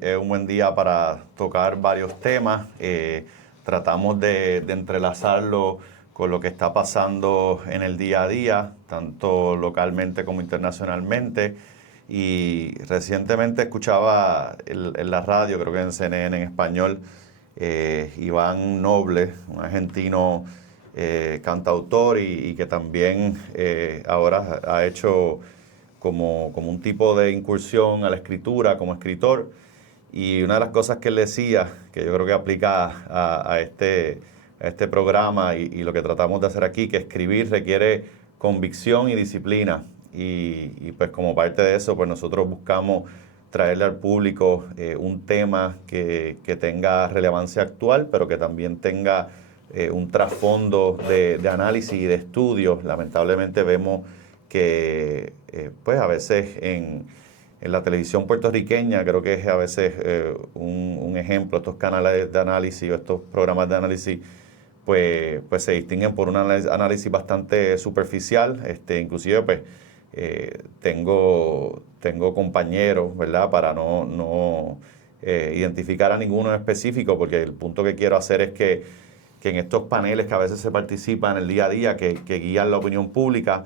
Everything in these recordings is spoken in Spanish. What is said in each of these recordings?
Es un buen día para tocar varios temas. Tratamos de entrelazarlo con lo que está pasando en el día a día, tanto localmente como internacionalmente. Y recientemente escuchaba en la radio, creo que en CNN en español, Iván Noble, un argentino cantautor y que también ahora ha hecho como un tipo de incursión a la escritura como escritor. Y una de las cosas que él decía, que yo creo que aplica a este programa y lo que tratamos de hacer aquí, que escribir requiere convicción y disciplina. Y pues como parte de eso, pues nosotros buscamos traerle al público un tema que tenga relevancia actual, pero que también tenga un trasfondo de análisis y de estudios. Lamentablemente vemos que pues a veces en la televisión puertorriqueña, creo que es a veces un ejemplo, estos canales de análisis o estos programas de análisis, pues se distinguen por un análisis bastante superficial. Inclusive pues tengo compañeros, ¿verdad? Para no identificar a ninguno en específico, porque el punto que quiero hacer es que en estos paneles que a veces se participa en el día a día, que guían la opinión pública,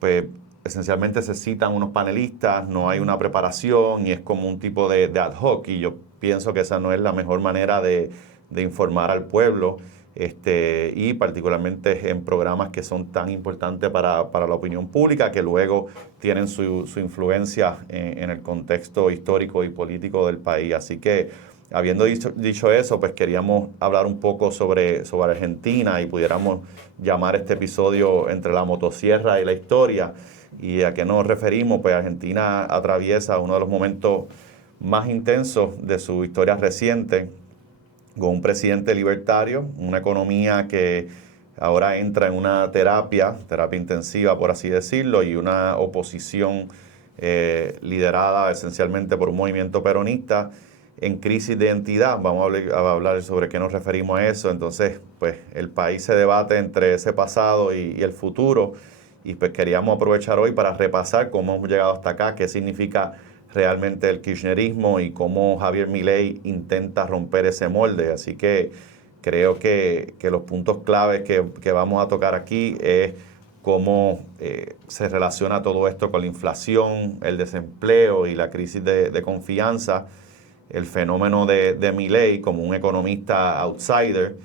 pues esencialmente se citan unos panelistas, no hay una preparación y es como un tipo de ad hoc, y yo pienso que esa no es la mejor manera de informar al pueblo, y particularmente en programas que son tan importantes para la opinión pública, que luego tienen su influencia en el contexto histórico y político del país. Así que, habiendo dicho eso, pues queríamos hablar un poco sobre Argentina y pudiéramos llamar este episodio Entre la motosierra y la historia. ¿Y a qué nos referimos? Pues Argentina atraviesa uno de los momentos más intensos de su historia reciente, con un presidente libertario, una economía que ahora entra en una terapia intensiva, por así decirlo, y una oposición liderada esencialmente por un movimiento peronista en crisis de identidad. Vamos a hablar sobre qué nos referimos a eso. Entonces, pues el país se debate entre ese pasado y el futuro, y pues queríamos aprovechar hoy para repasar cómo hemos llegado hasta acá, qué significa realmente el kirchnerismo y cómo Javier Milei intenta romper ese molde. Así que creo que los puntos claves que vamos a tocar aquí es cómo se relaciona todo esto con la inflación, el desempleo y la crisis de confianza, el fenómeno de Milei como un economista outsider,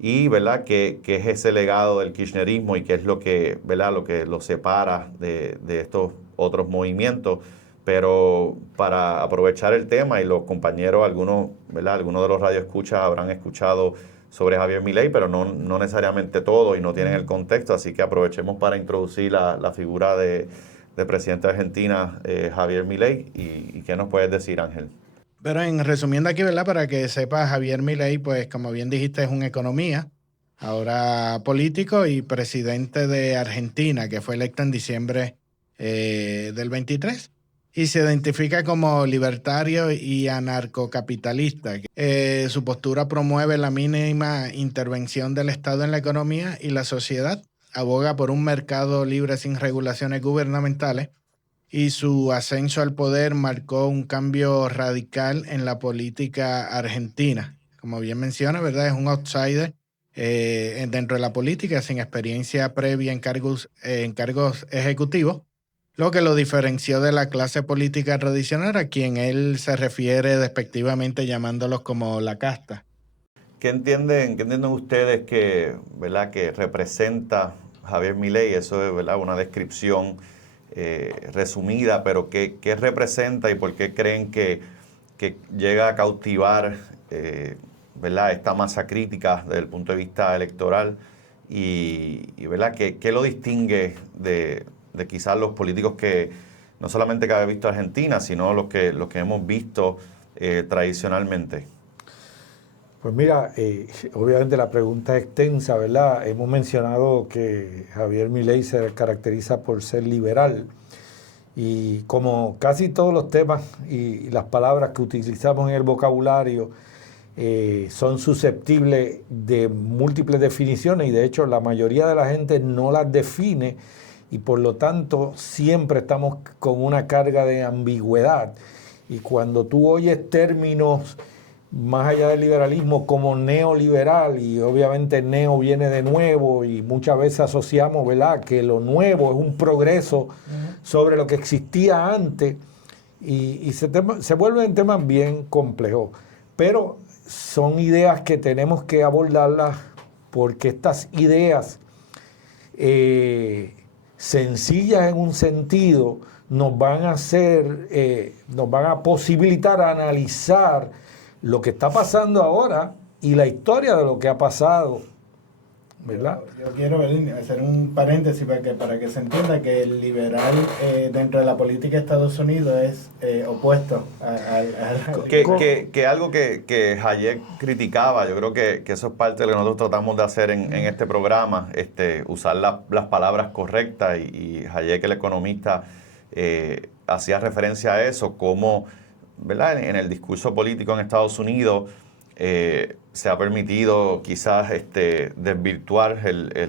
y ¿verdad? ¿Qué es ese legado del kirchnerismo y qué es lo que, ¿verdad? Lo que lo separa de estos otros movimientos? Pero para aprovechar el tema, y los compañeros, algunos, ¿verdad? Algunos de los radioescuchas habrán escuchado sobre Javier Milei, pero no necesariamente todos y no tienen el contexto, así que aprovechemos para introducir la figura de presidente de Argentina, Javier Milei. ¿Y qué nos puedes decir, Ángel? Pero en resumiendo aquí, ¿verdad? Para que sepas, Javier Milei, pues como bien dijiste, es un economía, ahora político y presidente de Argentina, que fue electo en diciembre del 23, y se identifica como libertario y anarcocapitalista. Su postura promueve la mínima intervención del Estado en la economía y la sociedad, aboga por un mercado libre sin regulaciones gubernamentales, y su ascenso al poder marcó un cambio radical en la política argentina. Como bien menciona, ¿verdad? Es un outsider dentro de la política, sin experiencia previa en cargos ejecutivos, lo que lo diferenció de la clase política tradicional, a quien él se refiere despectivamente llamándolos como la casta. ¿Qué entienden ustedes ¿verdad? Que representa Javier Milei? Eso es, ¿verdad? Una descripción resumida, pero ¿qué representa y por qué creen que llega a cautivar, ¿verdad? Esta masa crítica desde el punto de vista electoral? ¿Verdad? ¿Qué lo distingue de quizás los políticos que no solamente que había visto Argentina, sino los que hemos visto tradicionalmente? Pues mira, obviamente la pregunta es extensa, ¿verdad? Hemos mencionado que Javier Milei se caracteriza por ser liberal, y como casi todos los temas y las palabras que utilizamos en el vocabulario son susceptibles de múltiples definiciones, y de hecho la mayoría de la gente no las define, y por lo tanto siempre estamos con una carga de ambigüedad. Y cuando tú oyes términos más allá del liberalismo como neoliberal, y obviamente neo viene de nuevo, y muchas veces asociamos, ¿verdad?, que lo nuevo es un progreso sobre lo que existía antes, y se vuelven temas bien complejos. Pero son ideas que tenemos que abordarlas, porque estas ideas sencillas en un sentido nos van a posibilitar analizar lo que está pasando ahora y la historia de lo que ha pasado, ¿verdad? Yo quiero hacer un paréntesis para que se entienda que el liberal dentro de la política de Estados Unidos es opuesto al que algo que Hayek criticaba, yo creo que eso es parte de lo que nosotros tratamos de hacer en este programa, usar las palabras correctas, y Hayek, el economista, hacía referencia a eso, como, ¿verdad?, en el discurso político en Estados Unidos se ha permitido quizás desvirtuar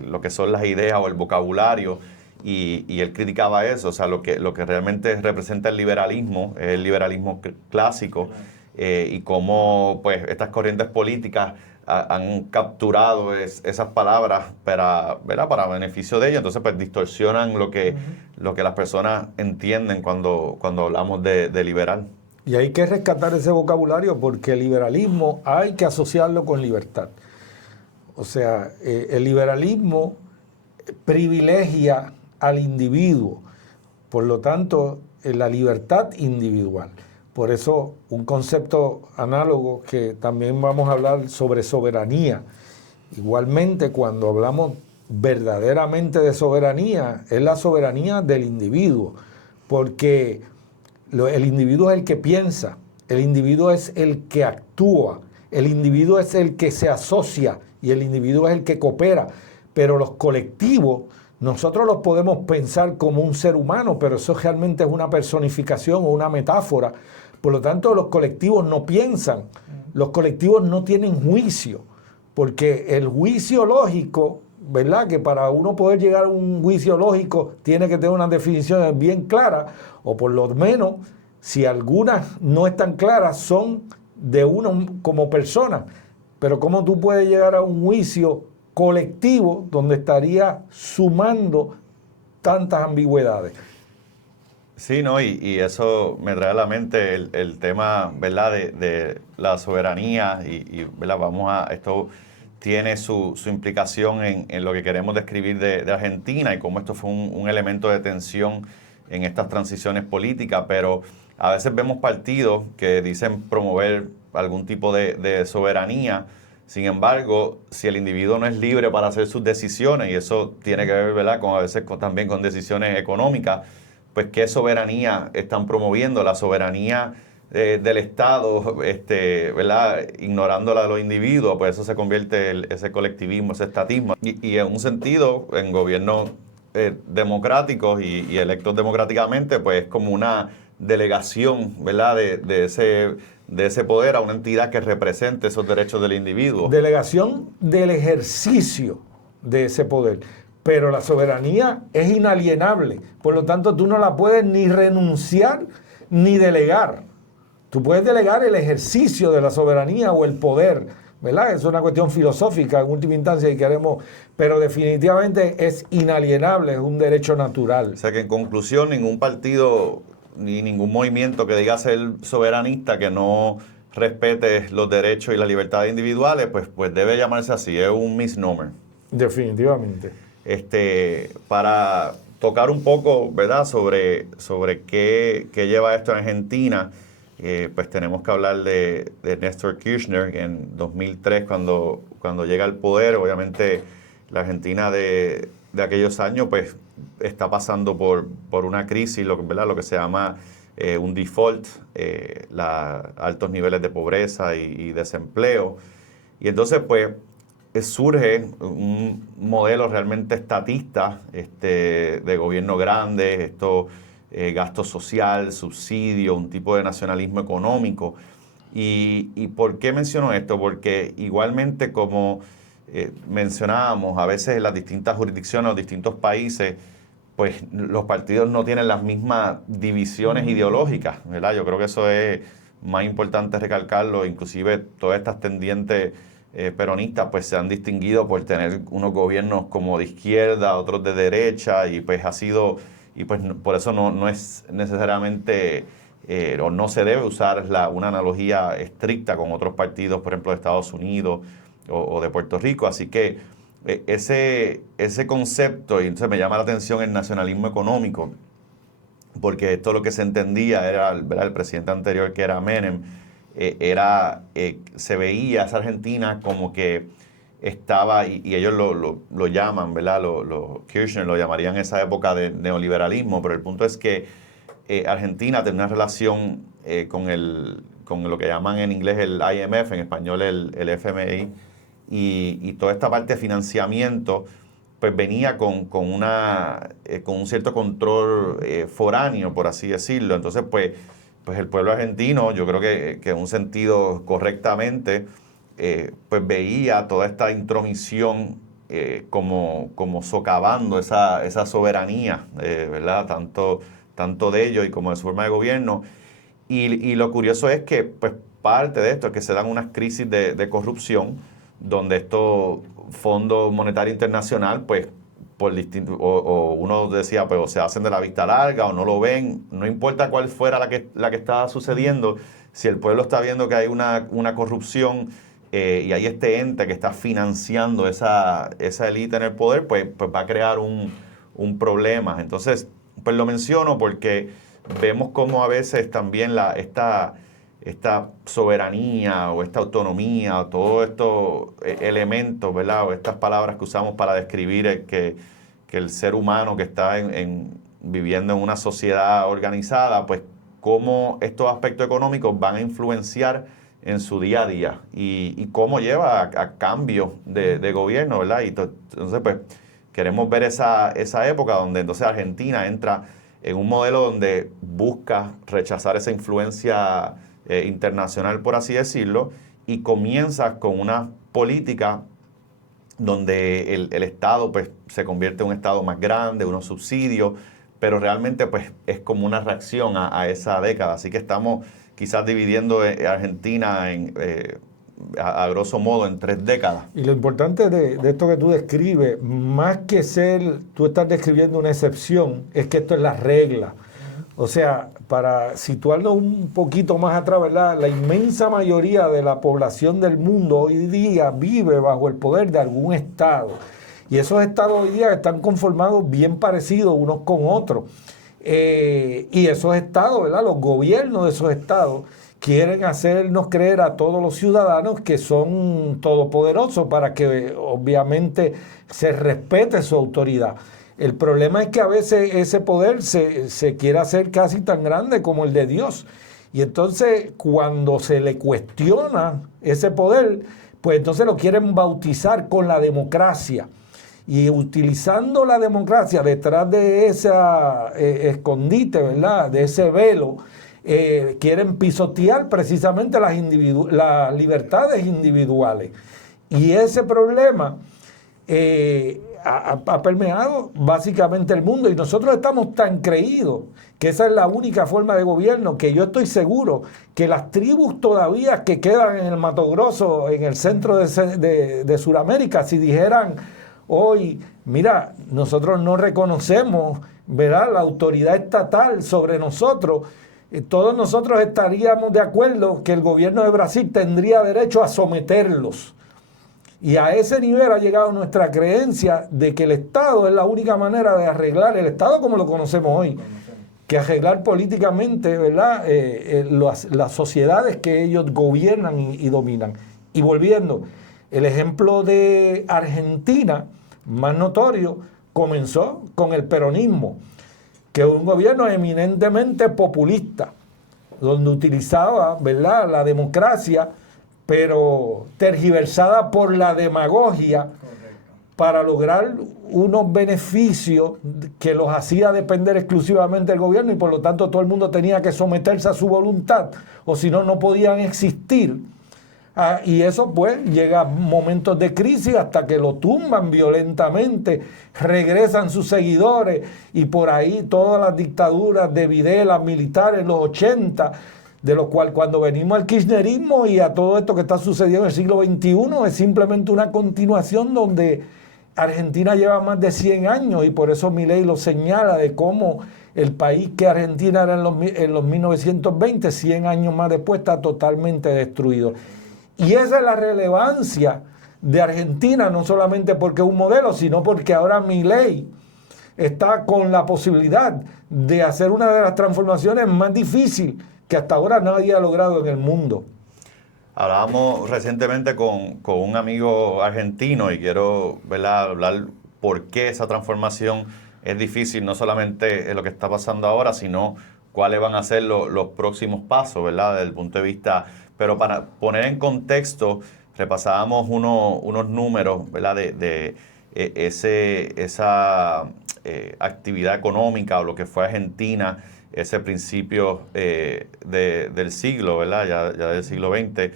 lo que son las ideas o el vocabulario, y él criticaba eso. O sea, lo que realmente representa el liberalismo es el liberalismo clásico, y cómo pues estas corrientes políticas han capturado esas palabras para beneficio de ellos. Entonces pues distorsionan lo que las personas entienden cuando hablamos de liberal. Y hay que rescatar ese vocabulario, porque el liberalismo hay que asociarlo con libertad. O sea, el liberalismo privilegia al individuo, por lo tanto, la libertad individual. Por eso, un concepto análogo que también vamos a hablar sobre soberanía. Igualmente, cuando hablamos verdaderamente de soberanía, es la soberanía del individuo, porque el individuo es el que piensa, el individuo es el que actúa, el individuo es el que se asocia y el individuo es el que coopera. Pero los colectivos, nosotros los podemos pensar como un ser humano, pero eso realmente es una personificación o una metáfora. Por lo tanto, los colectivos no piensan, los colectivos no tienen juicio, porque el juicio lógico, ¿verdad?, que para uno poder llegar a un juicio lógico tiene que tener unas definiciones bien claras, o por lo menos, si algunas no están claras, son de uno como persona. Pero ¿cómo tú puedes llegar a un juicio colectivo donde estaría sumando tantas ambigüedades? Sí, ¿no? Y eso me trae a la mente el tema, ¿verdad?, de la soberanía, y ¿verdad?, esto tiene su implicación en lo que queremos describir de Argentina, y cómo esto fue un elemento de tensión en estas transiciones políticas. Pero a veces vemos partidos que dicen promover algún tipo de soberanía. Sin embargo, si el individuo no es libre para hacer sus decisiones, y eso tiene que ver, ¿verdad?, a veces también con decisiones económicas, pues ¿qué soberanía están promoviendo? La soberanía del Estado, ¿verdad?, ignorando la de los individuos. Pues eso se convierte en ese colectivismo, ese estatismo. Y en un sentido, en gobiernos democráticos y electos democráticamente, pues es como una delegación, ¿verdad?, de ese poder a una entidad que represente esos derechos del individuo. Delegación del ejercicio de ese poder. Pero la soberanía es inalienable, por lo tanto tú no la puedes ni renunciar ni delegar. Tú puedes delegar el ejercicio de la soberanía o el poder, ¿verdad? Es una cuestión filosófica en última instancia y queremos, pero definitivamente es inalienable, es un derecho natural. O sea que en conclusión, ningún partido ni ningún movimiento que diga ser soberanista, que no respete los derechos y las libertades individuales, pues debe llamarse así, es un misnomer. Definitivamente. Para tocar un poco, ¿verdad?, sobre qué lleva esto en Argentina, pues tenemos que hablar de Néstor Kirchner, en 2003, cuando llega al poder. Obviamente la Argentina de aquellos años pues está pasando por una crisis, lo que se llama un default, altos niveles de pobreza y desempleo. Y entonces pues surge un modelo realmente estatista, de gobierno grande, gasto social, subsidio, un tipo de nacionalismo económico. ¿Y por qué menciono esto? Porque igualmente, como mencionábamos, a veces en las distintas jurisdicciones, los distintos países, pues los partidos no tienen las mismas divisiones ideológicas, ¿verdad? Yo creo que eso es más importante recalcarlo. Inclusive todas estas tendientes peronistas pues se han distinguido por tener unos gobiernos como de izquierda, otros de derecha, y pues por eso no es necesariamente o no se debe usar una analogía estricta con otros partidos, por ejemplo de Estados Unidos o de Puerto Rico. Así que ese concepto, y entonces me llama la atención el nacionalismo económico, porque esto lo que se entendía era, ¿verdad? El presidente anterior, que era Menem, se veía esa Argentina como que estaba, y ellos lo llaman, ¿verdad? Kirchner lo llamarían esa época de neoliberalismo, pero el punto es que Argentina tenía una relación con lo que llaman en inglés el IMF, en español el FMI, y toda esta parte de financiamiento pues venía con un cierto control foráneo, por así decirlo. Entonces pues el pueblo argentino, yo creo que en un sentido correctamente, pues veía toda esta intromisión como socavando esa soberanía, ¿verdad? Tanto de ellos y como de su forma de gobierno. Y lo curioso es que pues parte de esto es que se dan unas crisis de corrupción, donde estos Fondos Monetario Internacional, pues, o uno decía, pues, o se hacen de la vista larga o no lo ven, no importa cuál fuera la que estaba sucediendo, si el pueblo está viendo que hay una corrupción y hay este ente que está financiando esa élite en el poder, pues va a crear un problema. Entonces, pues lo menciono porque vemos cómo a veces también esta soberanía o esta autonomía o todos estos elementos, ¿verdad? O estas palabras que usamos para describir que el ser humano que está viviendo en una sociedad organizada, pues cómo estos aspectos económicos van a influenciar en su día a día y cómo lleva a cambios de gobierno, ¿verdad? Y entonces, pues, queremos ver esa época donde entonces Argentina entra en un modelo donde busca rechazar esa influencia internacional, por así decirlo, y comienza con una política donde el Estado pues, se convierte en un Estado más grande, unos subsidios, pero realmente pues, es como una reacción a esa década. Así que estamos quizás dividiendo Argentina a grosso modo en 3 décadas. Y lo importante de esto que tú describes, más que tú estás describiendo una excepción, es que esto es la regla. O sea, para situarnos un poquito más atrás, ¿verdad? La inmensa mayoría de la población del mundo hoy día vive bajo el poder de algún estado. Y esos estados hoy día están conformados bien parecidos unos con otros. Y esos estados, ¿verdad? Los gobiernos de esos estados quieren hacernos creer a todos los ciudadanos que son todopoderosos para que obviamente se respete su autoridad. El problema es que a veces ese poder se quiere hacer casi tan grande como el de Dios. Y entonces cuando se le cuestiona ese poder, pues entonces lo quieren bautizar con la democracia. Y utilizando la democracia detrás de ese escondite, ¿verdad? De ese velo, quieren pisotear precisamente las libertades individuales. Y ese problema ha permeado básicamente el mundo, y nosotros estamos tan creídos que esa es la única forma de gobierno, que yo estoy seguro que las tribus todavía que quedan en el Mato Grosso, en el centro de Sudamérica, si dijeran hoy, mira, nosotros no reconocemos, ¿verdad?, la autoridad estatal sobre nosotros, todos nosotros estaríamos de acuerdo que el gobierno de Brasil tendría derecho a someterlos. Y a ese nivel ha llegado nuestra creencia de que el Estado es la única manera de arreglar el Estado como lo conocemos hoy, que arreglar políticamente, ¿verdad?, las sociedades que ellos gobiernan y dominan. Y volviendo, el ejemplo de Argentina, más notorio, comenzó con el peronismo, que es un gobierno eminentemente populista, donde utilizaba, ¿verdad?, la democracia, pero tergiversada por la demagogia para lograr unos beneficios que los hacía depender exclusivamente del gobierno, y por lo tanto todo el mundo tenía que someterse a su voluntad, o si no, no podían existir. Y eso pues llega a momentos de crisis hasta que lo tumban violentamente, regresan sus seguidores y por ahí todas las dictaduras de Videla, militares, los 80, de lo cual cuando venimos al kirchnerismo y a todo esto que está sucediendo en el siglo XXI es simplemente una continuación donde Argentina lleva más de 100 años y por eso Milei lo señala de cómo el país que Argentina era en los 1920, 100 años más después, está totalmente destruido. Y esa es la relevancia de Argentina, no solamente porque es un modelo, sino porque ahora Milei está con la posibilidad de hacer una de las transformaciones más difíciles que hasta ahora nadie ha logrado en el mundo. Hablábamos recientemente con un amigo argentino y quiero, ¿verdad?, hablar por qué esa transformación es difícil, no solamente en lo que está pasando ahora, sino cuáles van a ser los próximos pasos, ¿verdad?, desde el punto de vista. Pero para poner en contexto, repasábamos unos números, ¿verdad?, de esa actividad económica o lo que fue Argentina, ese principio del siglo, ¿verdad?, ya del siglo XX,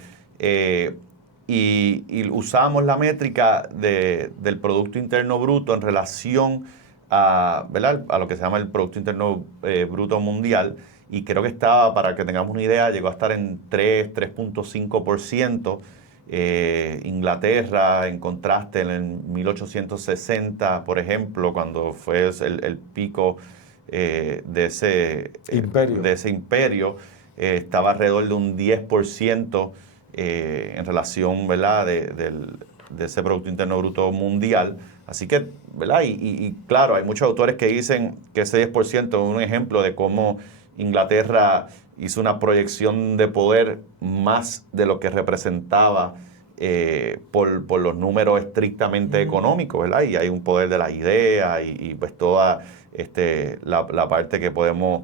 y usamos la métrica del Producto Interno Bruto en relación ¿verdad?, a lo que se llama el Producto Interno Bruto Mundial, y creo que estaba, para que tengamos una idea, llegó a estar en 3.5%. Inglaterra, en contraste, en el 1860, por ejemplo, cuando fue el pico de ese imperio, estaba alrededor de un 10% en relación, ¿verdad?, de ese Producto Interno Bruto Mundial. Así que, ¿verdad? Y claro, hay muchos autores que dicen que ese 10% es un ejemplo de cómo Inglaterra hizo una proyección de poder más de lo que representaba por los números estrictamente económicos, ¿verdad? Y hay un poder de las ideas y pues toda la parte que podemos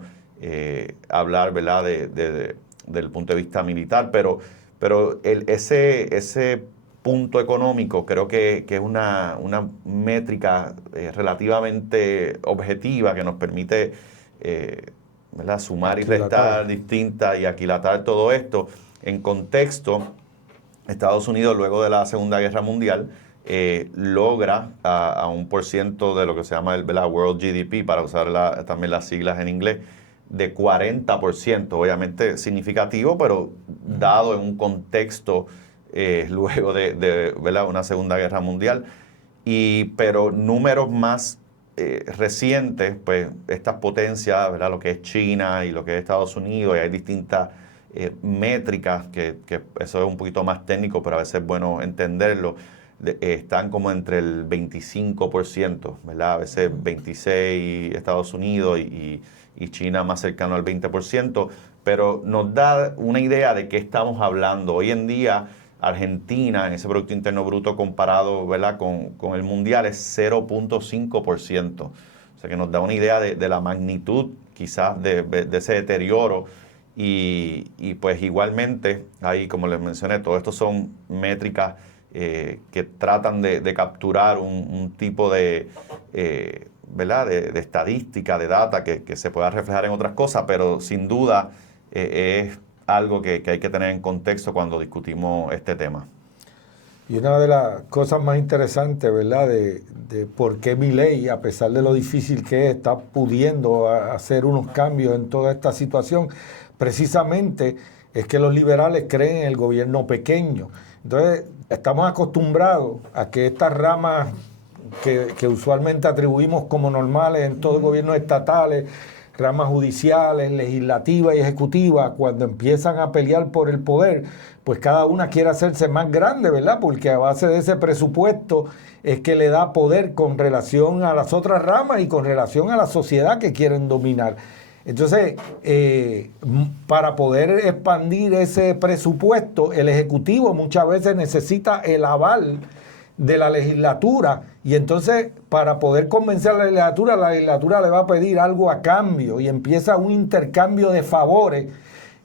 hablar, ¿verdad?, del punto de vista militar, pero ese punto económico creo que es una métrica relativamente objetiva que nos permite ¿verdad?, sumar y restar distintas y aquilatar todo esto. En contexto, Estados Unidos, luego de la Segunda Guerra Mundial, logra a 1% de lo que se llama el World GDP, para usar también las siglas en inglés, de 40%, obviamente significativo, pero dado en un contexto luego de ¿verdad?, una Segunda Guerra Mundial. Pero números más recientes, pues estas potencias, ¿verdad?, lo que es China y lo que es Estados Unidos, y hay distintas métricas, que eso es un poquito más técnico, pero a veces es bueno entenderlo, están como entre el 25%, ¿verdad? A veces 26% Estados Unidos y China más cercano al 20%, pero nos da una idea de qué estamos hablando. Hoy en día, Argentina, en ese Producto Interno Bruto comparado, ¿verdad?, con el mundial, es 0.5%. O sea que nos da una idea de la magnitud quizás de ese deterioro. Y pues igualmente, ahí como les mencioné, todo esto son métricas que tratan de capturar un tipo de, ¿verdad?, de estadística, de data que se pueda reflejar en otras cosas, pero sin duda es algo que hay que tener en contexto cuando discutimos este tema. Y una de las cosas más interesantes, ¿verdad?, de por qué Milei, a pesar de lo difícil que es, está pudiendo hacer unos cambios en toda esta situación, precisamente es que los liberales creen en el gobierno pequeño. Entonces, estamos acostumbrados a que estas ramas que usualmente atribuimos como normales en todos los gobiernos estatales, ramas judiciales, legislativas y ejecutivas, cuando empiezan a pelear por el poder, pues cada una quiere hacerse más grande, ¿verdad? Porque a base de ese presupuesto es que le da poder con relación a las otras ramas y con relación a la sociedad que quieren dominar. Entonces, para poder expandir ese presupuesto, el Ejecutivo muchas veces necesita el aval de la legislatura, y entonces para poder convencer a la legislatura le va a pedir algo a cambio y empieza un intercambio de favores,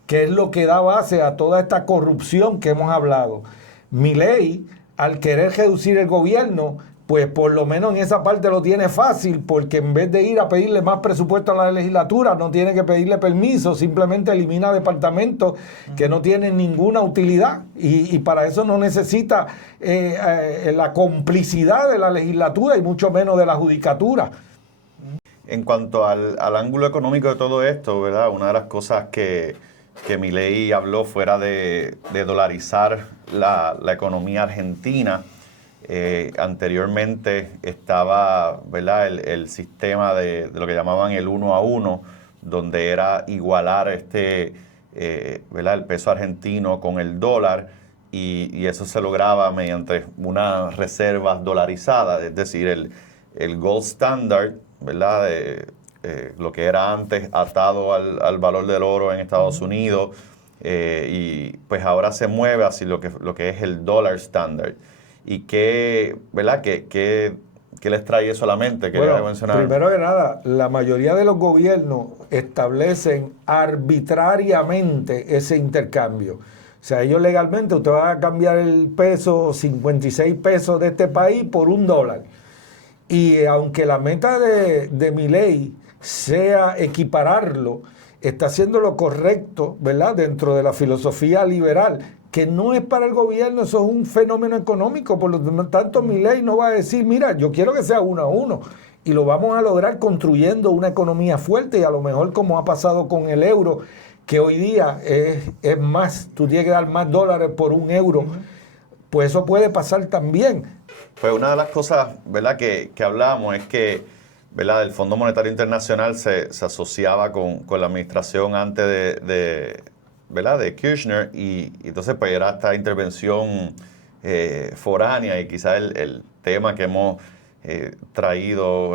que es lo que da base a toda esta corrupción que hemos hablado. Milei, al querer reducir el gobierno, pues por lo menos en esa parte lo tiene fácil, porque en vez de ir a pedirle más presupuesto a la legislatura, no tiene que pedirle permiso, simplemente elimina departamentos que no tienen ninguna utilidad y para eso no necesita la complicidad de la legislatura y mucho menos de la judicatura. En cuanto al ángulo económico de todo esto, ¿verdad? Una de las cosas que Milei habló fuera de dolarizar la economía argentina. Anteriormente estaba, ¿verdad?, el sistema de lo que llamaban el 1 a 1, donde era igualar ¿verdad?, el peso argentino con el dólar, y eso se lograba mediante unas reservas dolarizadas, es decir, el gold standard, ¿verdad?, lo que era antes atado al valor del oro en Estados Unidos, y pues ahora se mueve hacia lo que es el dollar standard. ¿Y ¿verdad? ¿Qué les trae eso a la mente? Bueno, primero que nada, la mayoría de los gobiernos establecen arbitrariamente ese intercambio. O sea, ellos legalmente, usted va a cambiar el peso, 56 pesos de este país por $1. Y aunque la meta de Milei sea equipararlo, está haciendo lo correcto, ¿verdad?, dentro de la filosofía liberal, que no es para el gobierno, eso es un fenómeno económico. Por lo tanto, Milei no va a decir, mira, yo quiero que sea 1 a 1, y lo vamos a lograr construyendo una economía fuerte, y a lo mejor como ha pasado con el euro, que hoy día es más, tú tienes que dar más dólares por $1, pues eso puede pasar también. Pues una de las cosas, ¿verdad?, que hablábamos es que, ¿verdad?, el Fondo Monetario Internacional se asociaba con la administración antes ¿verdad?, de Kirchner, y entonces pues era esta intervención foránea, y quizás el tema que hemos traído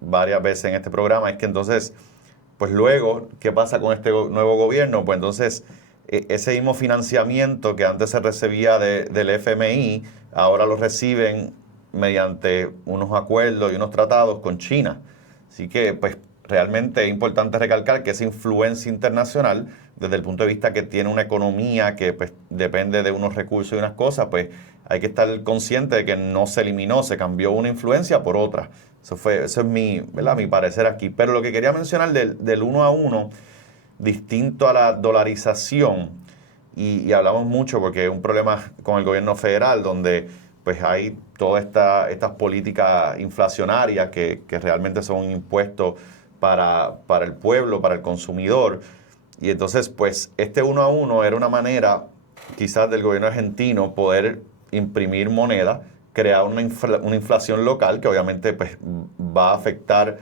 varias veces en este programa es que entonces, pues luego, ¿qué pasa con este nuevo gobierno? Pues entonces ese mismo financiamiento que antes se recibía del FMI, ahora lo reciben mediante unos acuerdos y unos tratados con China. Así que pues realmente es importante recalcar que esa influencia internacional, desde el punto de vista que tiene una economía que pues depende de unos recursos y unas cosas, pues hay que estar consciente de que no se eliminó, se cambió una influencia por otra. Eso es mi parecer aquí. Pero lo que quería mencionar del 1 a 1, distinto a la dolarización, y hablamos mucho porque es un problema con el gobierno federal, donde pues hay todas estas políticas inflacionarias que realmente son impuestos para el pueblo, para el consumidor. Y entonces, pues, 1 a 1 era una manera, quizás, del gobierno argentino poder imprimir moneda, crear una inflación local que obviamente pues, va a afectar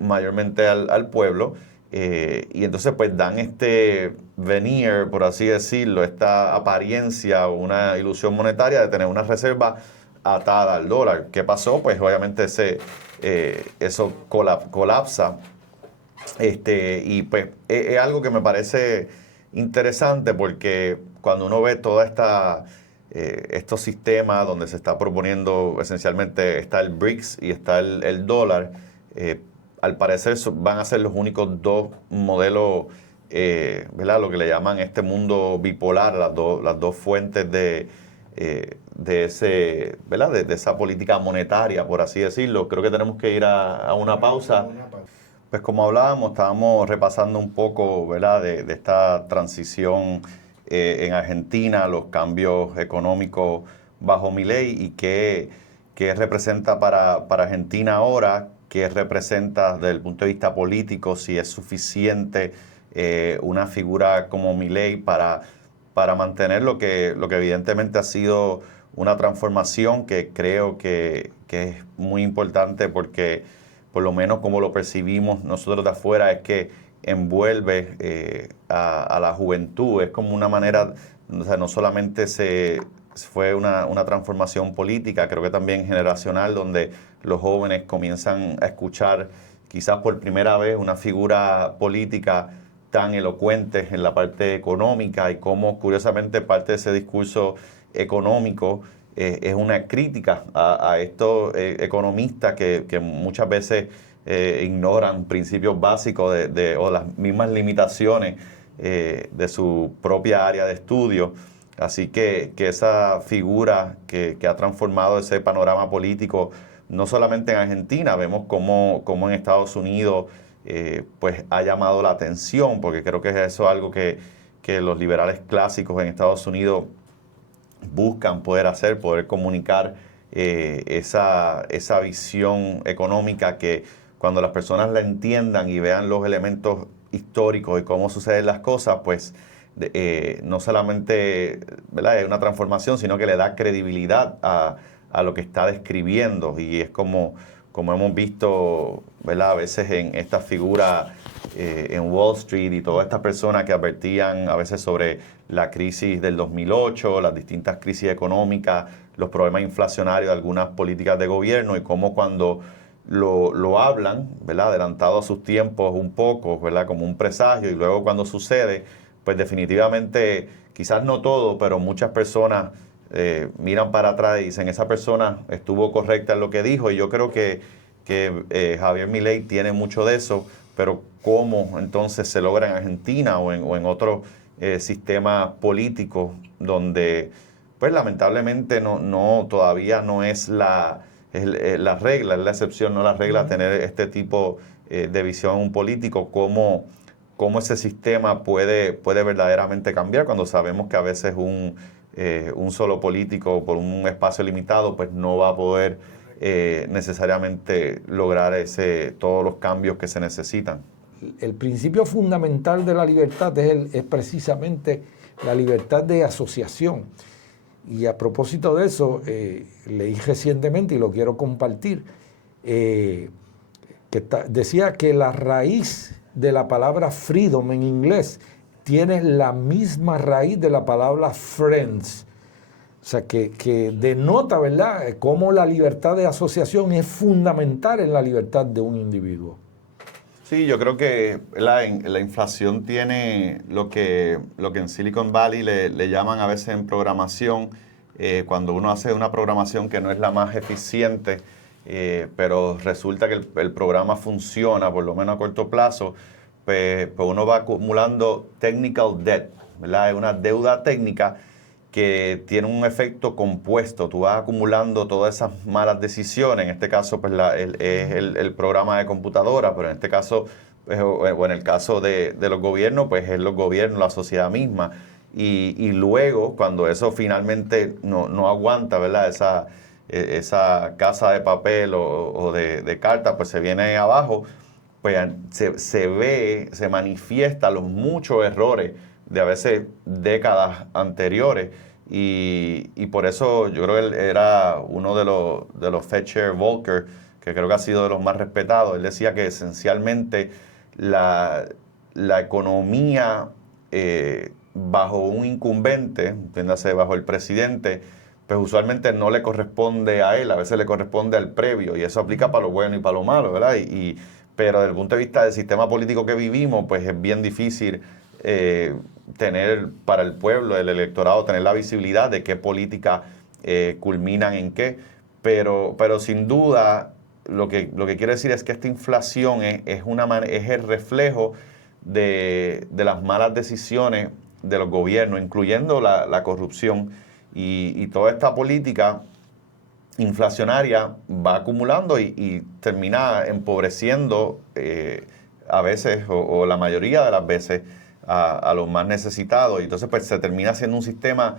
mayormente al pueblo. Y entonces, pues, dan este veneer, por así decirlo, esta apariencia o una ilusión monetaria de tener una reserva atada al dólar. ¿Qué pasó? Pues, obviamente, eso colapsa. Y pues es algo que me parece interesante, porque cuando uno ve toda estos sistemas donde se está proponiendo, esencialmente está el BRICS y está el dólar, al parecer van a ser los únicos dos modelos, ¿verdad?, lo que le llaman este mundo bipolar, las dos fuentes de ese, ¿verdad?, de esa política monetaria, por así decirlo. Creo que tenemos que ir a una pausa. Pues como hablábamos, estábamos repasando un poco, ¿verdad?, de esta transición en Argentina, los cambios económicos bajo Milei, y qué representa para Argentina ahora, qué representa desde el punto de vista político, si es suficiente una figura como Milei para mantener lo que evidentemente ha sido una transformación que creo que es muy importante, porque por lo menos como lo percibimos nosotros de afuera, es que envuelve a la juventud. Es como una manera, o sea, no solamente fue una transformación política, creo que también generacional, donde los jóvenes comienzan a escuchar quizás por primera vez una figura política tan elocuente en la parte económica, y cómo curiosamente parte de ese discurso económico es una crítica a estos economistas que muchas veces ignoran principios básicos o las mismas limitaciones de su propia área de estudio. Así que esa figura que ha transformado ese panorama político, no solamente en Argentina, vemos cómo en Estados Unidos pues ha llamado la atención, porque creo que eso es algo que los liberales clásicos en Estados Unidos buscan poder hacer, poder comunicar esa visión económica que cuando las personas la entiendan y vean los elementos históricos y cómo suceden las cosas, pues no solamente, ¿verdad?, es una transformación, sino que le da credibilidad a lo que está describiendo. Y es como hemos visto, ¿verdad?, a veces en estas figuras en Wall Street y todas estas personas que advertían a veces sobre la crisis del 2008, las distintas crisis económicas, los problemas inflacionarios de algunas políticas de gobierno, y cómo cuando lo hablan, ¿verdad?, adelantado a sus tiempos un poco, ¿verdad?, como un presagio, y luego cuando sucede, pues definitivamente, quizás no todo, pero muchas personas miran para atrás y dicen, esa persona estuvo correcta en lo que dijo. Y yo creo que Javier Milei tiene mucho de eso, pero cómo entonces se logra en Argentina o en otros sistemas políticos donde, pues lamentablemente todavía no es la regla, es la excepción, no la regla, tener este tipo de visión en un político, cómo ese sistema puede verdaderamente cambiar cuando sabemos que a veces un solo político por un espacio limitado pues no va a poder necesariamente lograr todos los cambios que se necesitan. El principio fundamental de la libertad es precisamente la libertad de asociación. Y a propósito de eso, leí recientemente y lo quiero compartir, decía que la raíz de la palabra freedom en inglés tiene la misma raíz de la palabra friends. O sea, que denota, ¿verdad?, cómo la libertad de asociación es fundamental en la libertad de un individuo. Sí, yo creo que la inflación tiene lo que en Silicon Valley le llaman a veces en programación, cuando uno hace una programación que no es la más eficiente, pero resulta que el programa funciona, por lo menos a corto plazo, pues uno va acumulando technical debt, ¿verdad? Es una deuda técnica que tiene un efecto compuesto. Tú vas acumulando todas esas malas decisiones. En este caso, pues es el programa de computadora, pero en este caso, o en el caso de los gobiernos, pues es los gobiernos, la sociedad misma. Y luego, cuando eso finalmente no aguanta, ¿verdad?, esa casa de papel o de carta, pues se viene abajo, pues se manifiesta los muchos errores de a veces décadas anteriores, y por eso yo creo que él era uno de los Fetcher Volcker, que creo que ha sido de los más respetados. Él decía que esencialmente la economía bajo un incumbente, entiéndase, bajo el presidente, pues usualmente no le corresponde a él, a veces le corresponde al previo, y eso aplica para lo bueno y para lo malo, ¿verdad? Pero desde el punto de vista del sistema político que vivimos, pues es bien difícil tener para el pueblo, el electorado, tener la visibilidad de qué políticas culminan en qué. Pero sin duda, lo que quiero decir es que esta inflación es el reflejo de las malas decisiones de los gobiernos, incluyendo la corrupción, y toda esta política inflacionaria va acumulando y termina empobreciendo a veces o la mayoría de las veces a los más necesitados, y entonces pues se termina siendo un sistema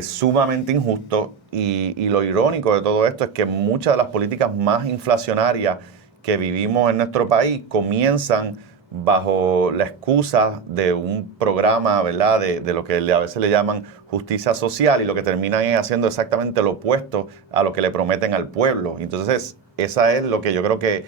sumamente injusto, y lo irónico de todo esto es que muchas de las políticas más inflacionarias que vivimos en nuestro país comienzan bajo la excusa de un programa, ¿verdad?, de lo que a veces le llaman justicia social, y lo que terminan es haciendo exactamente lo opuesto a lo que le prometen al pueblo. Entonces, esa es lo que yo creo que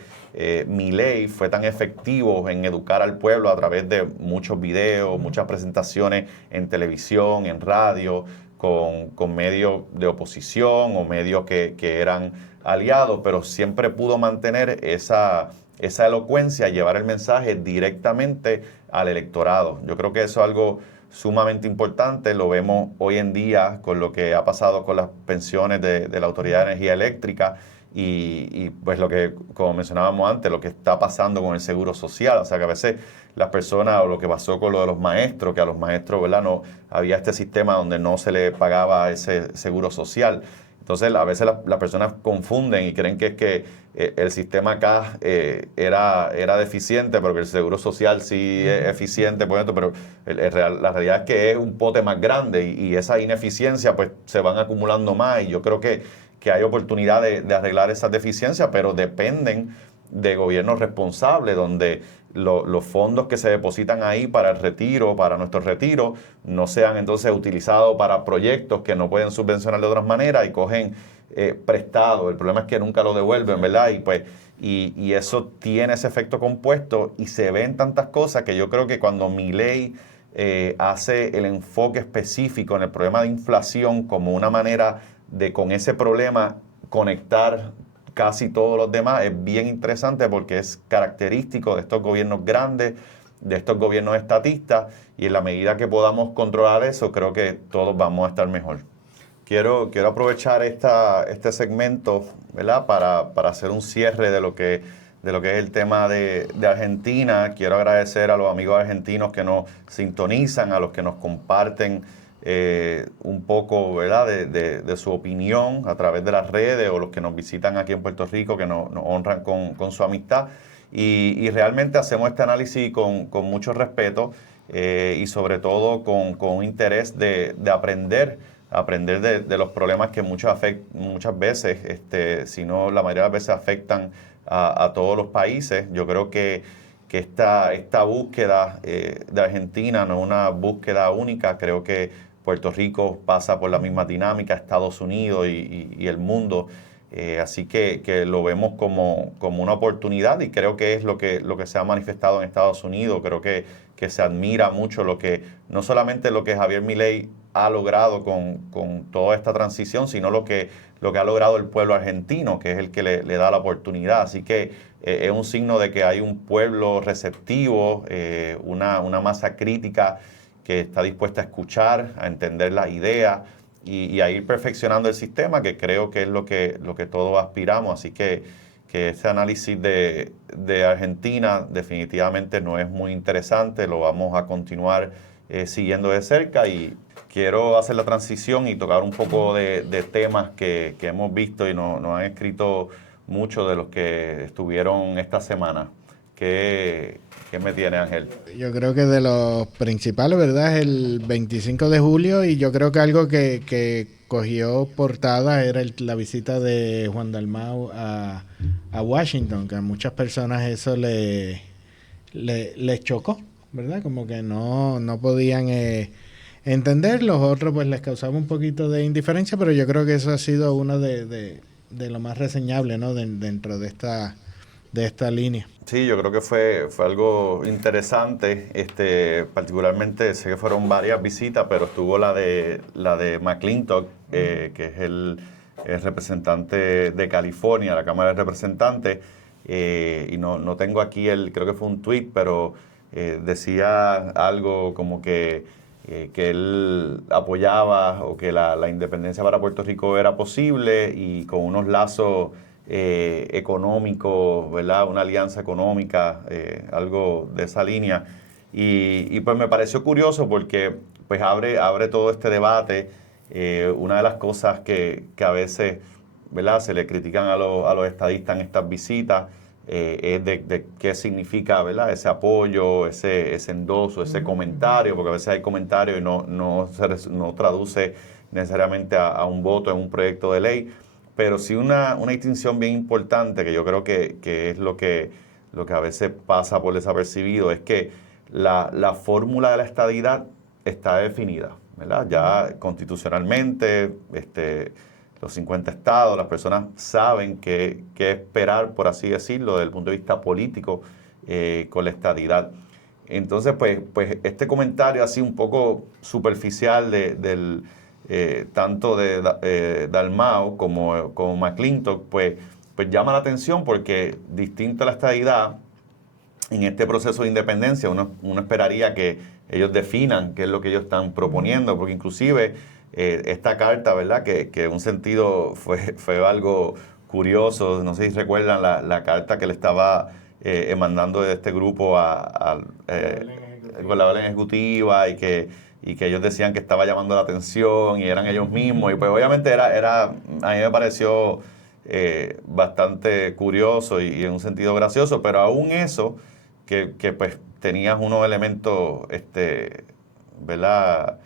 Milei fue tan efectivo en educar al pueblo a través de muchos videos, muchas presentaciones en televisión, en radio, con medios de oposición o medios que eran aliados, pero siempre pudo mantener esa elocuencia, llevar el mensaje directamente al electorado. Yo creo que eso es algo sumamente importante. Lo vemos hoy en día con lo que ha pasado con las pensiones de la Autoridad de Energía Eléctrica, y pues lo que, como mencionábamos antes, lo que está pasando con el seguro social, o sea que a veces las personas, o lo que pasó con lo de los maestros, que a los maestros, ¿verdad?, no había este sistema donde no se le pagaba ese seguro social. Entonces, a veces las personas confunden y creen que es que el sistema acá era deficiente, pero que el seguro social sí es eficiente, por ejemplo, pero la realidad es que es un pote más grande y esa ineficiencia pues se van acumulando más, y yo creo que hay oportunidad de arreglar esas deficiencias, pero dependen de gobiernos responsables, donde los fondos que se depositan ahí para el retiro, para nuestro retiro, no sean entonces utilizados para proyectos que no pueden subvencionar de otras maneras y cogen prestado. El problema es que nunca lo devuelven, ¿verdad? Y pues y eso tiene ese efecto compuesto y se ven tantas cosas que yo creo que cuando Milei hace el enfoque específico en el problema de inflación como una manera de con ese problema conectar casi todos los demás, es bien interesante porque es característico de estos gobiernos grandes, de estos gobiernos estatistas, y en la medida que podamos controlar eso, creo que todos vamos a estar mejor. Quiero aprovechar este segmento, ¿verdad?, para hacer un cierre de lo que es el tema de Argentina. Quiero agradecer a los amigos argentinos que nos sintonizan, a los que nos comparten un poco, ¿verdad?, de su opinión a través de las redes, o los que nos visitan aquí en Puerto Rico, que nos honran con su amistad. Y realmente hacemos este análisis con mucho respeto y sobre todo con un interés de aprender de los problemas que muchas veces, si no la mayoría de las veces, afectan a todos los países. Yo creo que esta búsqueda de Argentina no es una búsqueda única. Creo que Puerto Rico pasa por la misma dinámica, Estados Unidos y el mundo. Así que lo vemos como una oportunidad, y creo que es lo que se ha manifestado en Estados Unidos. Creo que se admira mucho no solamente lo que Javier Milei ha logrado con toda esta transición, sino lo que ha logrado el pueblo argentino, que es el que le da la oportunidad. Así que es un signo de que hay un pueblo receptivo, una masa crítica que está dispuesta a escuchar, a entender las ideas y a ir perfeccionando el sistema, que creo que es lo que todos aspiramos. Así que ese análisis de Argentina definitivamente no es muy interesante, lo vamos a continuar siguiendo de cerca, y quiero hacer la transición y tocar un poco de temas que hemos visto y nos han escrito muchos de los que estuvieron esta semana. ¿Qué me tiene, Ángel? Yo creo que de los principales, ¿verdad?, es el 25 de julio, y yo creo que algo que cogió portada era la visita de Juan Dalmau a Washington, que a muchas personas eso les chocó, ¿verdad? Como que no podían entender. Los otros pues les causaba un poquito de indiferencia, pero yo creo que eso ha sido uno de lo más reseñable, ¿no?, dentro de esta línea. Sí, yo creo que fue algo interesante, particularmente sé que fueron varias visitas, pero estuvo la de McClintock, que es el representante de California, la Cámara de Representantes, y no tengo aquí creo que fue un tweet, pero decía algo como que él apoyaba, o que la independencia para Puerto Rico era posible, y con unos lazos económico, ¿verdad?, una alianza económica, algo de esa línea, y pues me pareció curioso porque pues abre todo este debate. Una de las cosas que a veces, ¿verdad?, se le critican a los estadistas en estas visitas es de qué significa, ¿verdad?, ese apoyo, ese endoso, ese comentario, porque a veces hay comentarios y no traduce necesariamente a un voto en un proyecto de ley. Pero sí una distinción bien importante, que yo creo que es lo que a veces pasa por desapercibido, es que la fórmula de la estadidad está definida, ¿verdad? Ya constitucionalmente, los 50 estados, las personas saben qué esperar, por así decirlo, desde el punto de vista político con la estadidad. Entonces, pues este comentario así un poco superficial del tanto de Dalmau como McClintock, pues llama la atención, porque distinto a la estadidad, en este proceso de independencia uno esperaría que ellos definan qué es lo que ellos están proponiendo, porque inclusive esta carta, ¿verdad?, que en un sentido fue algo curioso, no sé si recuerdan la carta que le estaba mandando de este grupo con la orden ejecutiva y que ellos decían que estaba llamando la atención y eran ellos mismos. Y pues obviamente a mí me pareció bastante curioso y en un sentido gracioso, pero aún eso, que pues tenías unos elementos, ¿verdad?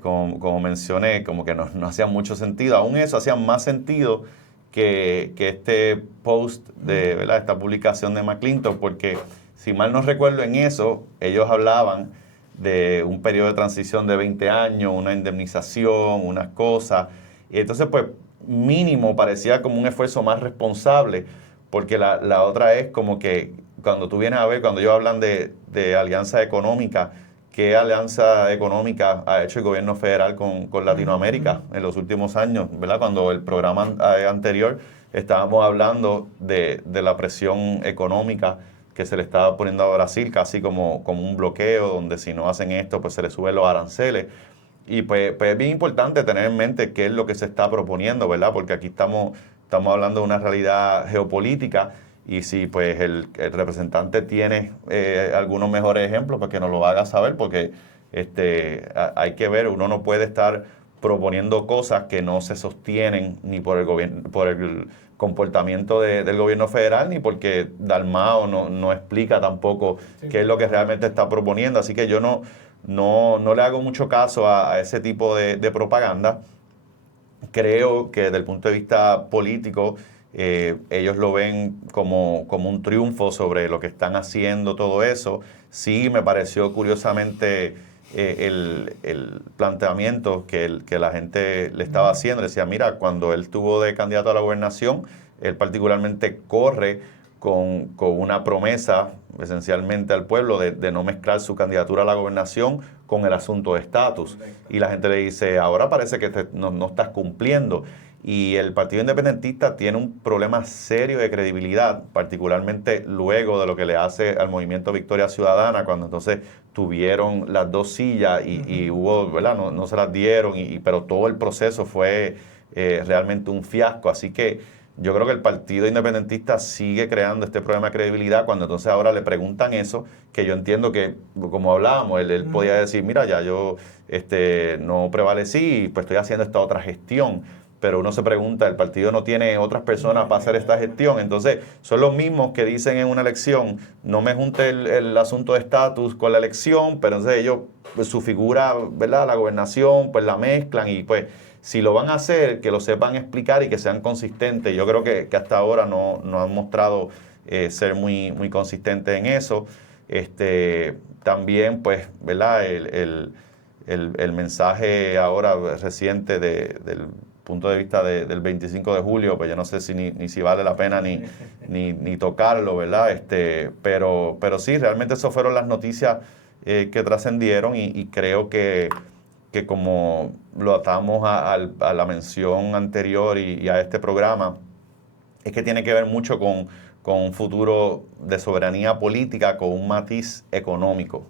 Como mencioné, como que no hacían mucho sentido. Aún eso hacía más sentido que este post ¿verdad? Esta publicación de McClintock, porque si mal no recuerdo en eso, ellos hablaban de un periodo de transición de 20 años, una indemnización, unas cosas. Y entonces, pues, mínimo parecía como un esfuerzo más responsable, porque la otra es como que cuando tú vienes a ver, cuando ellos hablan de alianza económica, ¿qué alianza económica ha hecho el gobierno federal con Latinoamérica en los últimos años? ¿Verdad? Cuando el programa anterior estábamos hablando de la presión económica que se le estaba poniendo a Brasil, casi como un bloqueo, donde si no hacen esto, pues se les suben los aranceles. Y pues es bien importante tener en mente qué es lo que se está proponiendo, ¿verdad? Porque aquí estamos hablando de una realidad geopolítica y si pues el representante tiene algunos mejores ejemplos, pues que nos lo haga saber, porque hay que ver, uno no puede estar proponiendo cosas que no se sostienen ni por el gobierno, por el comportamiento del gobierno federal, ni porque Dalmau no explica tampoco qué es lo que realmente está proponiendo. Así que yo no le hago mucho caso a ese tipo de propaganda. Creo que desde el punto de vista político, ellos lo ven como un triunfo sobre lo que están haciendo, todo eso. Sí me pareció curiosamente el planteamiento que la gente le estaba haciendo. Le decía, mira, cuando él estuvo de candidato a la gobernación, él particularmente corre con una promesa esencialmente al pueblo de no mezclar su candidatura a la gobernación con el asunto de estatus. Y la gente le dice, ahora parece que no estás cumpliendo. Y el Partido Independentista tiene un problema serio de credibilidad, particularmente luego de lo que le hace al movimiento Victoria Ciudadana, cuando entonces tuvieron las dos sillas y hubo, ¿verdad? No se las dieron, pero todo el proceso fue realmente un fiasco. Así que yo creo que el Partido Independentista sigue creando este problema de credibilidad cuando entonces ahora le preguntan eso, que yo entiendo que, como hablábamos, él podía decir, mira, ya yo no prevalecí, pues estoy haciendo esta otra gestión. Pero uno se pregunta, el partido no tiene otras personas para hacer esta gestión. Entonces, son los mismos que dicen en una elección, no me junte el asunto de estatus con la elección, pero entonces ellos, pues, su figura, ¿verdad? La gobernación, pues la mezclan y pues si lo van a hacer, que lo sepan explicar y que sean consistentes. Yo creo que hasta ahora no han mostrado ser muy consistentes en eso. También, pues, ¿verdad? El mensaje ahora reciente del punto de vista del 25 de julio, pues yo no sé si ni si vale la pena ni tocarlo, ¿verdad? Pero sí, realmente esas fueron las noticias que trascendieron y creo que como lo atamos a la mención anterior y a este programa, es que tiene que ver mucho con un futuro de soberanía política con un matiz económico.